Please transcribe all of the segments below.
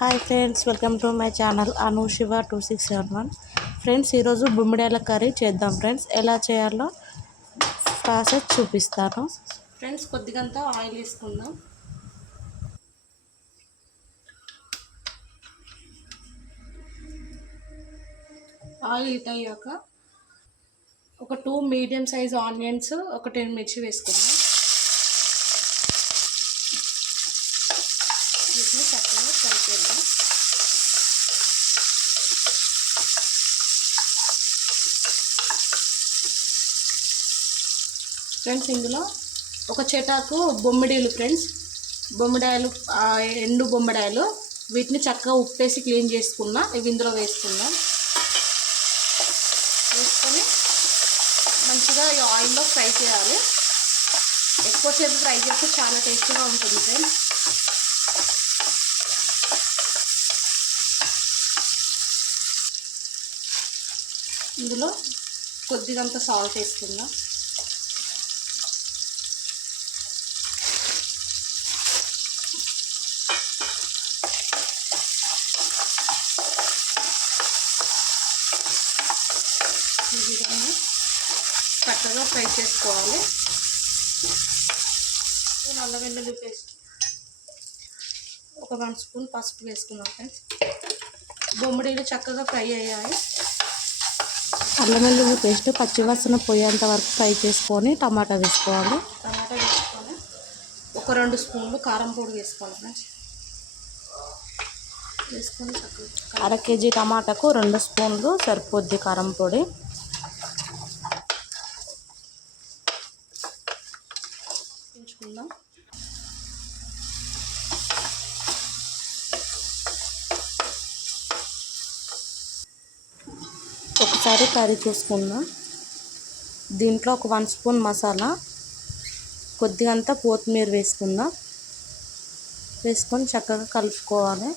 Hi friends welcome to my channel Anu Siva two six seven one. Friends ఈరోజు బొమ్మిడాల curry చేద్దాం friends. ఎలా చేయాలో ప్రాసెస్ చూపిస్తాను. ఫ్రెండ్స్ కొద్దిగంత ఆయిల్ వేసుకుందాం. ఆయిల్ హీట్ అయ్యాక ఒక టూ మీడియం సైజ్ ఆనియన్స్ ఒక టెన్ మిర్చి వేసుకుందాం వీటిని చేద్దాం ఫ్రెండ్స్ ఇందులో ఒక చెటాకు బొమ్మిడీలు ఫ్రెండ్స్. బొమ్మిడాయలు ఎండు బొమ్మిడాయలు. వీటిని చక్కగా ఉప్పేసి క్లీన్ చేసుకున్నా ఇవి ఇందులో వేసుకుందాం. వేసుకొని మంచిగా ఈ ఆయిల్లో ఫ్రై చేయాలి. ఎక్కువసేపు ఫ్రై చేస్తే చాలా టేస్టీగా ఉంటుంది ఫ్రెండ్స్. ఇందులో కొద్దిగంత సాల్ట్ వేసుకుందాం. ఈ విధంగా చక్కగా ఫ్రై చేసుకోవాలి. నల్ల వెల్లుల్లి పేస్ట్ ఒక వన్ స్పూన్ పసుపు వేసుకున్నాం ఫ్రెండ్స్. బొమ్మిడీలు చక్కగా ఫ్రై అయ్యాయి. అల్లం వెల్లుల్లి పేస్ట్ పచ్చివాసన పోయేంత వరకు ఫ్రై చేసుకొని టమాటా వేసుకోవాలి. టమాటా వేసుకొని ఒక రెండు స్పూన్లు కారం పొడి వేసుకోవాలి ఫ్రెండ్స్. వేసుకొని అర కేజీ టమాటాకు రెండు స్పూన్లు సరిపోద్ది కారం పొడి. ఉంచుకుందాం ఒకసారి కర్రీ చేసుకుందాం. దీంట్లో ఒక వన్ స్పూన్ మసాలా కొద్దిగంత కొత్తిమీర వేసుకుందాం. వేసుకొని చక్కగా కలుపుకోవాలి.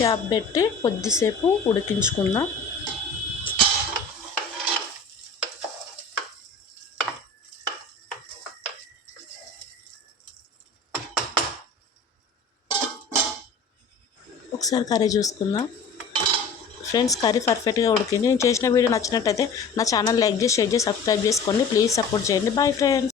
క్యాప్ పెట్టి కొద్దిసేపు ఉడికించుకుందాం. ఒకసారి కర్రీ చూసుకుందాం. ఫ్రెండ్స్ కర్రీ పర్ఫెక్ట్గా ఉడికింది. నేను చేసిన వీడియో నచ్చినట్టయితే నా ఛానల్ లైక్ చేసి షేర్ చేసి సబ్స్క్రైబ్ చేసుకోండి. ప్లీజ్ సపోర్ట్ చేయండి. Bye friends.